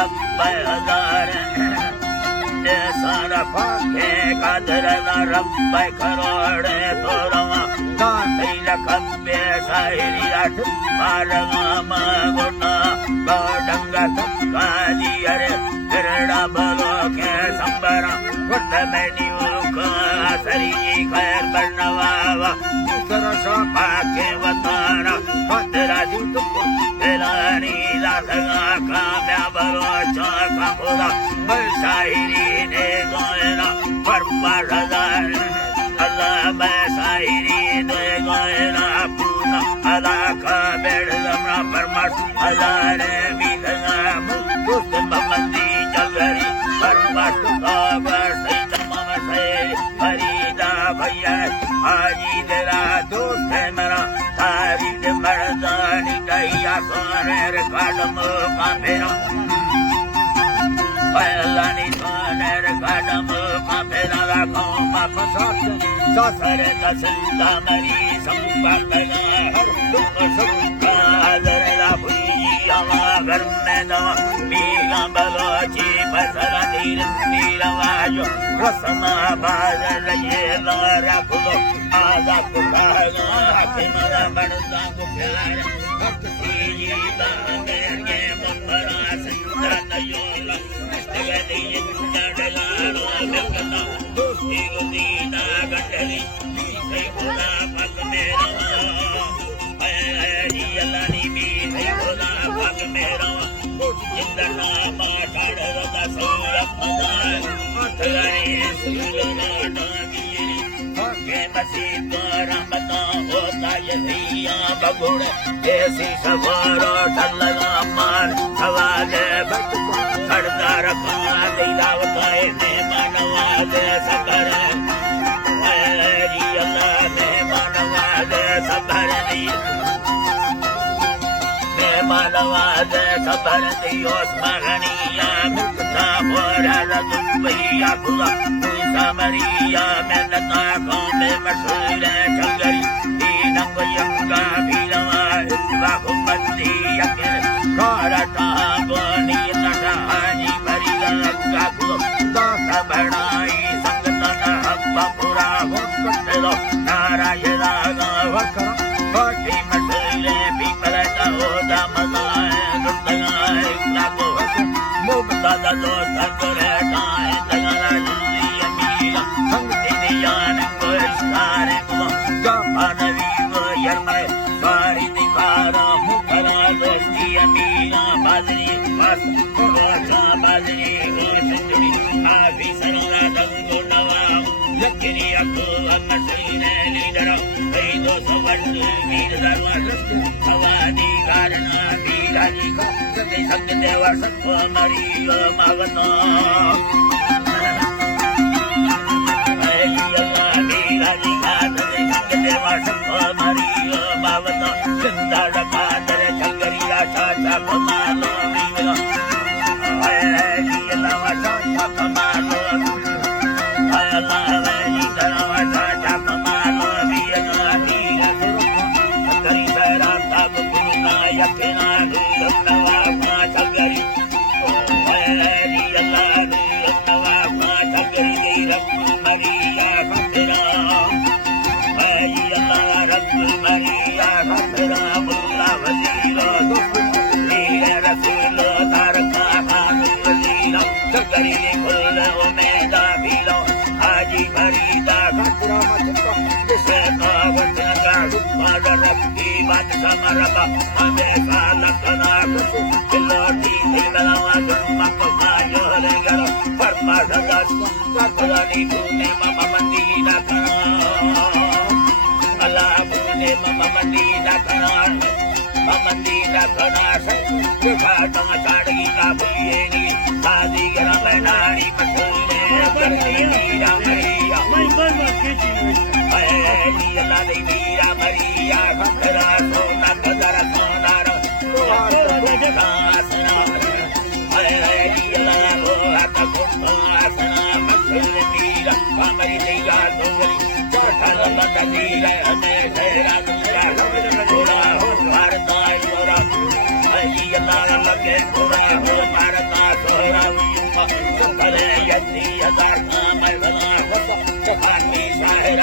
रब हजार सारा फाके कादर रब करोड़े तोरवा लखम्बे शायरी अठ मारगाम गुना गौडंगा तक्काली अरे फिरड़ा बलो के संबरा गुट में न्यूका सरी खैर बनवावा दूसरा शोभा के वतारा बदरा दूत फिलानी लाथगा काम्या बलो चौका खुदा शायरी ने गोयना पर हजार अल्लाह मैं शायरी ने गोयना पूना अदा का बेड़ जमना परमाश हजार बीतना मुस्त ममंदी जगरी परमाश का बरसई तमाम से फरीदा भैया हाजी तेरा दोस्त है मेरा तारीफ मर्दानी दैया सोने रे काडम का मेरा Bailani soner kadam mapena kom apasat sasar dasinda mari sampapna har sukha adara bhuiya gar mein da mila balochi basara nira vajo rasna bazar ye lara kulo aza kuhana kinara barda kuhara bhakti da merge mambara sinda nayola ऐसी सवारो ठल्ला मार हवाले सरदार खाना दिलावताए मेहमानवाज सकर अल्लाह मेहमानवाज सकर मेहमानवाज सकर दियो स्मरणीया मुक्ता बोरा दुबईया खुदा समरिया मेहनता कौम मशहूर चंगरी दीनंग यंगा भीलवा बाहुमती यकिर कारटा बोनी नटानी भरीला कुलो दासा बनाई संगतना हब्बा पुरा होकलो नारायणा वकरा कोटि मसले पीपलता होदा मजाए दुर्दगाए लागो मुक्ता दलो संगरे ताए तगला जुलिया मीला संगति यान को सारे को जमानवी वो यरमे सारी दिखारा मुखरा दोस्ती मीला बादरी मस्त रोजा बादरी गोसुरी आवी सरोला दंगो नवा लकरी अको अमसीने लीडर कई दो सवन वीर दरवाजा सवादी कारणा वीराजी को सते संग देवा सत्व मरियो मावनो वीराजी का सते संग देवा सत्व मरियो मावनो जिंदा डका तेरे चंगरिया चाचा कमालो वीरो Samaraba, Amesa, Lakana, Piloti, Nilava, Makayo, Regala, Parmada, Sakurani, Pune, Mama Mandina, Allah, Pune, Mama Mandina, Mamandina, Kanasa, Yukata, Kadika, Puyeni, Sadi, Ramanani, Pasune, Maria, my mother, Maria, Maria, Sona, Kadara, Sonara, Asana, Atakunta, Asana, Masulina, Amarilla, Jatala, Matadila, Amesera, Ura, Harta, Ura, Ayala,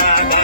Yadda